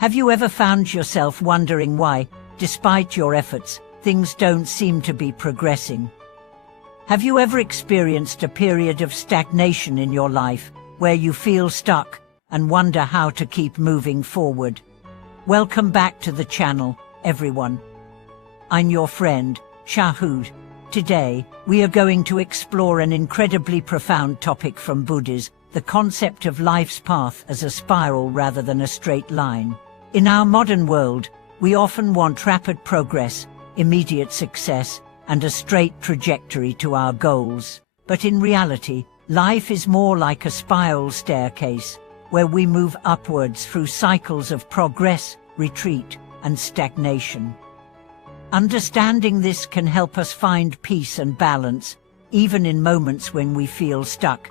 Have you ever found yourself wondering why, despite your efforts, things don't seem to be progressing? Have you ever experienced a period of stagnation in your life, where you feel stuck and wonder how to keep moving forward? Welcome back to the channel, everyone. I'm your friend, Shahud. Today, we are going to explore an incredibly profound topic from Buddhism, the concept of life's path as a spiral rather than a straight line. In our modern world, we often want rapid progress, immediate success, and a straight trajectory to our goals. But in reality, life is more like a spiral staircase, where we move upwards through cycles of progress, retreat, and stagnation. Understanding this can help us find peace and balance, even in moments when we feel stuck.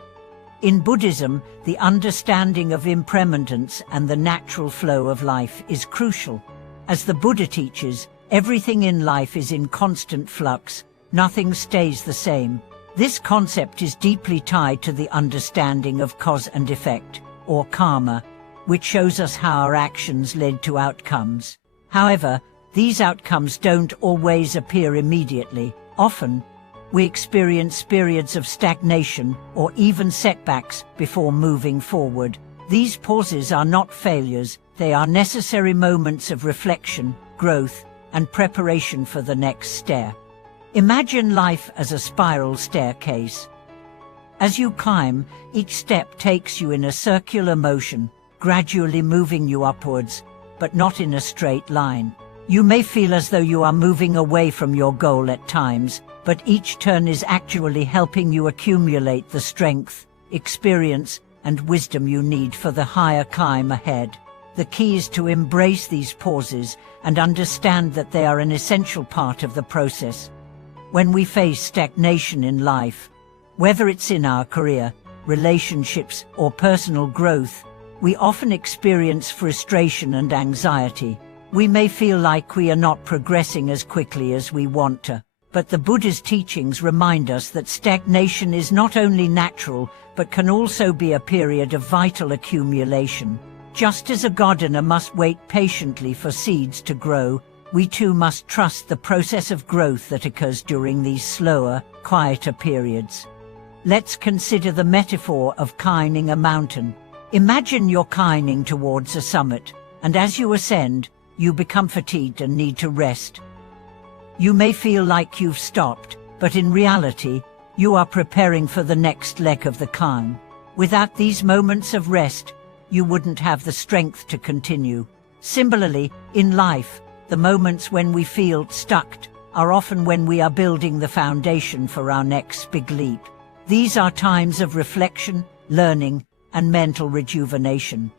In Buddhism, the understanding of impermanence and the natural flow of life is crucial. As the Buddha teaches, everything in life is in constant flux, nothing stays the same. This concept is deeply tied to the understanding of cause and effect, or karma, which shows us how our actions led to outcomes. However, these outcomes don't always appear immediately. Often, we experience periods of stagnation or even setbacks before moving forward. These pauses are not failures, they are necessary moments of reflection, growth, and preparation for the next step. Imagine life as a spiral staircase. As you climb, each step takes you in a circular motion, gradually moving you upwards, but not in a straight line. You may feel as though you are moving away from your goal at times, but each turn is actually helping you accumulate the strength, experience, and wisdom you need for the higher climb ahead. The key is to embrace these pauses and understand that they are an essential part of the process. When we face stagnation in life, whether it's in our career, relationships, or personal growth, we often experience frustration and anxiety. We may feel like we are not progressing as quickly as we want to. But the Buddha's teachings remind us that stagnation is not only natural, but can also be a period of vital accumulation. Just as a gardener must wait patiently for seeds to grow, we too must trust the process of growth that occurs during these slower, quieter periods. Let's consider the metaphor of climbing a mountain. Imagine you're climbing towards a summit, and as you ascend, you become fatigued and need to rest. You may feel like you've stopped, but in reality, you are preparing for the next leg of the climb. Without these moments of rest, you wouldn't have the strength to continue. Similarly, in life, the moments when we feel stuck are often when we are building the foundation for our next big leap. These are times of reflection, learning, and mental rejuvenation.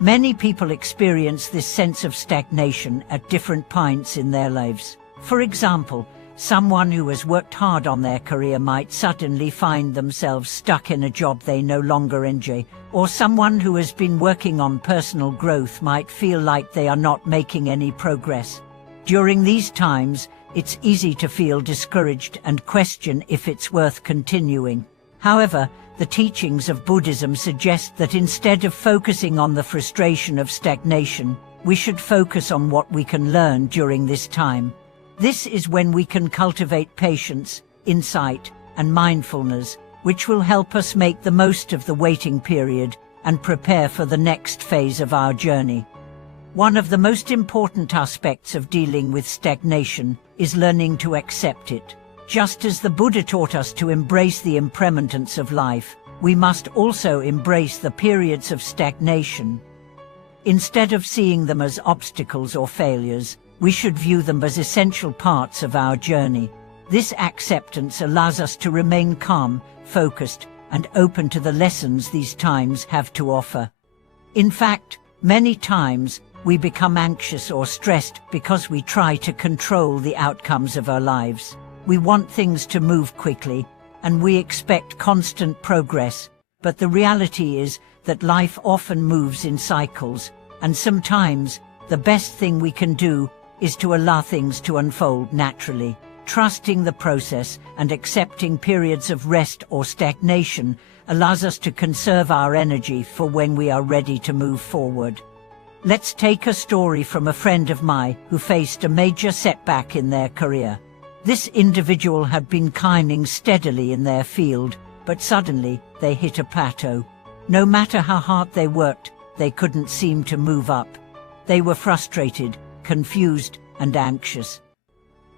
Many people experience this sense of stagnation at different points in their lives. For example, someone who has worked hard on their career might suddenly find themselves stuck in a job they no longer enjoy, or someone who has been working on personal growth might feel like they are not making any progress. During these times, it's easy to feel discouraged and question if it's worth continuing. However, the teachings of Buddhism suggest that instead of focusing on the frustration of stagnation, we should focus on what we can learn during this time. This is when we can cultivate patience, insight, and mindfulness, which will help us make the most of the waiting period and prepare for the next phase of our journey. One of the most important aspects of dealing with stagnation is learning to accept it. Just as the Buddha taught us to embrace the impermanence of life, we must also embrace the periods of stagnation. Instead of seeing them as obstacles or failures, we should view them as essential parts of our journey. This acceptance allows us to remain calm, focused, and open to the lessons these times have to offer. In fact, many times, we become anxious or stressed because we try to control the outcomes of our lives. We want things to move quickly, and we expect constant progress, but the reality is that life often moves in cycles, and sometimes, the best thing we can do is to allow things to unfold naturally. Trusting the process and accepting periods of rest or stagnation allows us to conserve our energy for when we are ready to move forward. Let's take a story from a friend of mine who faced a major setback in their career. This individual had been climbing steadily in their field, but suddenly they hit a plateau. No matter how hard they worked, they couldn't seem to move up. They were frustrated, confused, and anxious.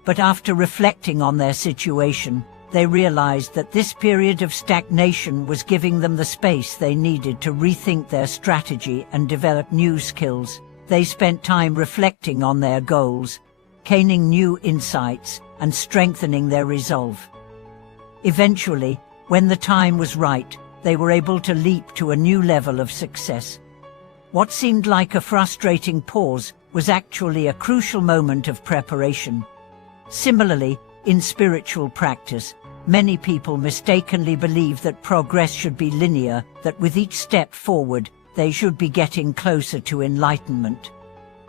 But after reflecting on their situation, they realized that this period of stagnation was giving them the space they needed to rethink their strategy and develop new skills. They spent time reflecting on their goals, gaining new insights, and strengthening their resolve. Eventually, when the time was right, they were able to leap to a new level of success. What seemed like a frustrating pause was actually a crucial moment of preparation. Similarly, in spiritual practice, many people mistakenly believe that progress should be linear, that with each step forward, they should be getting closer to enlightenment.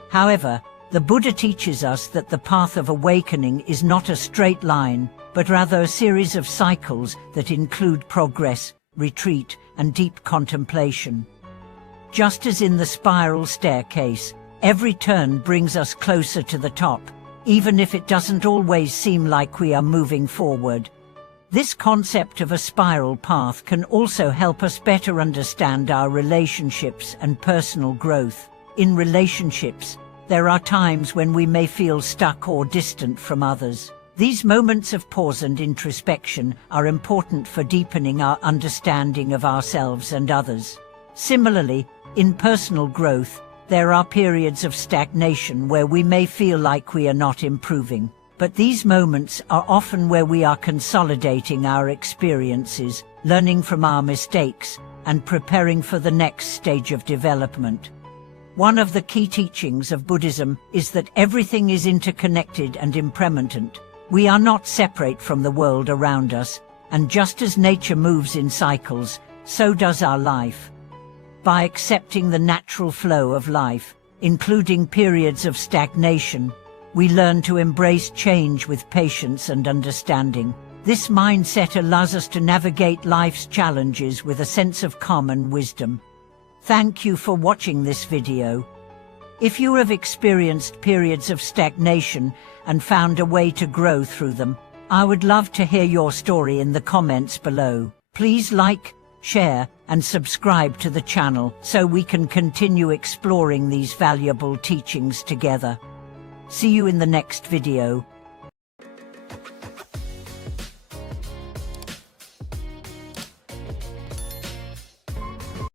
However, the Buddha teaches us that the path of awakening is not a straight line, but rather a series of cycles that include progress, retreat, and deep contemplation. Just as in the spiral staircase, every turn brings us closer to the top, even if it doesn't always seem like we are moving forward. This concept of a spiral path can also help us better understand our relationships and personal growth. In relationships, there are times when we may feel stuck or distant from others. These moments of pause and introspection are important for deepening our understanding of ourselves and others. Similarly, in personal growth, there are periods of stagnation where we may feel like we are not improving. But these moments are often where we are consolidating our experiences, learning from our mistakes, and preparing for the next stage of development. One of the key teachings of Buddhism is that everything is interconnected and impermanent. We are not separate from the world around us, and just as nature moves in cycles, so does our life. By accepting the natural flow of life, including periods of stagnation, we learn to embrace change with patience and understanding. This mindset allows us to navigate life's challenges with a sense of calm and wisdom. Thank you for watching this video. If you have experienced periods of stagnation and found a way to grow through them, I would love to hear your story in the comments below. Please like, share, and subscribe to the channel so we can continue exploring these valuable teachings together. See you in the next video.